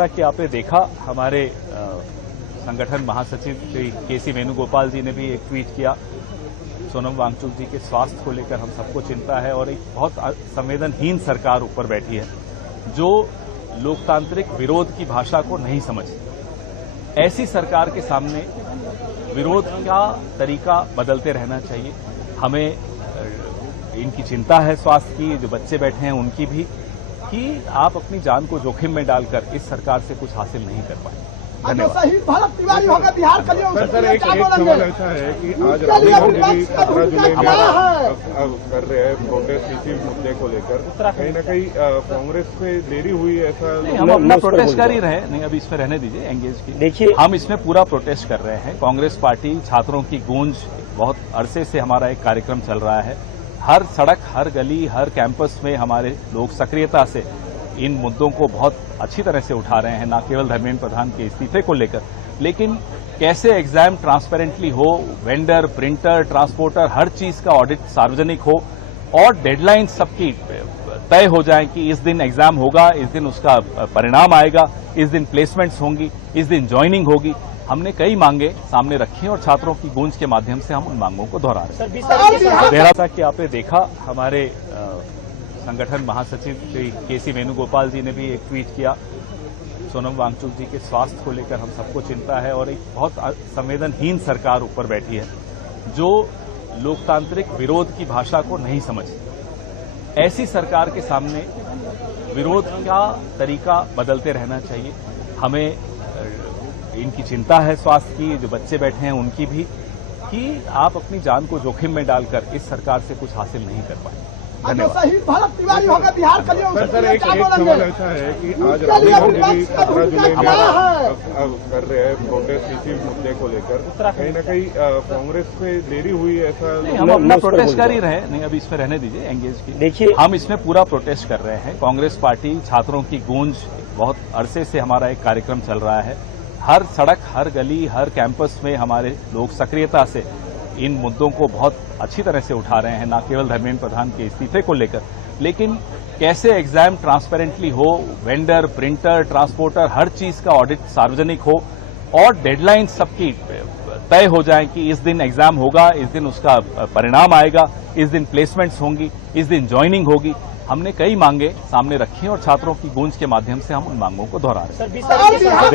जैसा कि आपने देखा, हमारे संगठन महासचिव श्री केसी वेणुगोपाल जी ने भी एक ट्वीट किया। सोनम वांगचुक जी के स्वास्थ्य को लेकर हम सबको चिंता है और एक बहुत संवेदनहीन सरकार ऊपर बैठी है जो लोकतांत्रिक विरोध की भाषा को नहीं समझती। ऐसी सरकार के सामने विरोध का तरीका बदलते रहना चाहिए। हमें इनकी चिंता है स्वास्थ्य की, जो बच्चे बैठे हैं उनकी भी, कि आप अपनी जान को जोखिम में डालकर इस सरकार से कुछ हासिल नहीं कर पाए। शहीद भरत तिवारी होगा बिहार के लिए सर, एक सवाल ऐसा है कि आज राहुल गांधी भी 15 जुलाई में कर रहे हैं प्रोटेस्ट इसी मुद्दे को लेकर, कहीं न कहीं कांग्रेस से देरी हुई ऐसा। हम अपना प्रोटेस्ट कर ही रहे, नहीं अभी इसमें रहने दीजिए एंगेज की। देखिए, हम इसमें पूरा प्रोटेस्ट कर रहे हैं। कांग्रेस पार्टी छात्रों की गूंज, बहुत अरसे से हमारा एक कार्यक्रम चल रहा है। हर सड़क, हर गली, हर कैंपस में हमारे लोग सक्रियता से इन मुद्दों को बहुत अच्छी तरह से उठा रहे हैं, न केवल धर्मेंद्र प्रधान के इस्तीफे को लेकर, लेकिन कैसे एग्जाम ट्रांसपेरेंटली हो, वेंडर, प्रिंटर, ट्रांसपोर्टर, हर चीज का ऑडिट सार्वजनिक हो और डेडलाइन सबकी तय हो जाए कि इस दिन एग्जाम होगा, इस दिन उसका परिणाम आएगा, इस दिन प्लेसमेंट्स होंगी, इस दिन ज्वाइनिंग होगी। हमने कई मांगे सामने रखी और छात्रों की गूंज के माध्यम से हम उन मांगों को दोहरा रहे हैं। जैसा कि आपने देखा, हमारे संगठन महासचिव श्री केसी वेणुगोपाल जी ने भी एक ट्वीट किया। सोनम वांगचुक जी के स्वास्थ्य को लेकर हम सबको चिंता है और एक बहुत संवेदनहीन सरकार ऊपर बैठी है जो लोकतांत्रिक विरोध की भाषा को नहीं समझती। ऐसी सरकार के सामने विरोध का तरीका बदलते रहना चाहिए। हमें इनकी चिंता है स्वास्थ्य की, जो बच्चे बैठे हैं उनकी भी, कि आप अपनी जान को जोखिम में डालकर इस सरकार से कुछ हासिल नहीं कर पाए। शहीद भरत तिवारी होगा बिहार के लिए सर, एक सवाल ऐसा है कि आज राहुल गांधी भी 15 जुलाई में कर रहे हैं प्रोटेस्ट इसी मुद्दे को लेकर, कहीं न कहीं कांग्रेस से देरी हुई ऐसा। हम अपना प्रोटेस्ट कर ही रहे, नहीं अभी इसमें रहने दीजिए एंगेज की। देखिए, हम इसमें पूरा प्रोटेस्ट कर रहे हैं। कांग्रेस पार्टी छात्रों की गूंज, बहुत अरसे से हमारा एक कार्यक्रम चल रहा है। हर सड़क, हर गली, हर कैंपस में हमारे लोग सक्रियता से इन मुद्दों को बहुत अच्छी तरह से उठा रहे हैं, न केवल धर्मेंद्र प्रधान के इस्तीफे को लेकर, लेकिन कैसे एग्जाम ट्रांसपेरेंटली हो, वेंडर, प्रिंटर, ट्रांसपोर्टर, हर चीज का ऑडिट सार्वजनिक हो और डेडलाइन सबकी तय हो जाए कि इस दिन एग्जाम होगा, इस दिन उसका परिणाम आएगा, इस दिन प्लेसमेंट्स होंगी, इस दिन ज्वाइनिंग होगी। हमने कई मांगे सामने रखी और छात्रों की गूंज के माध्यम से हम उन मांगों को दोहरा रहे हैं।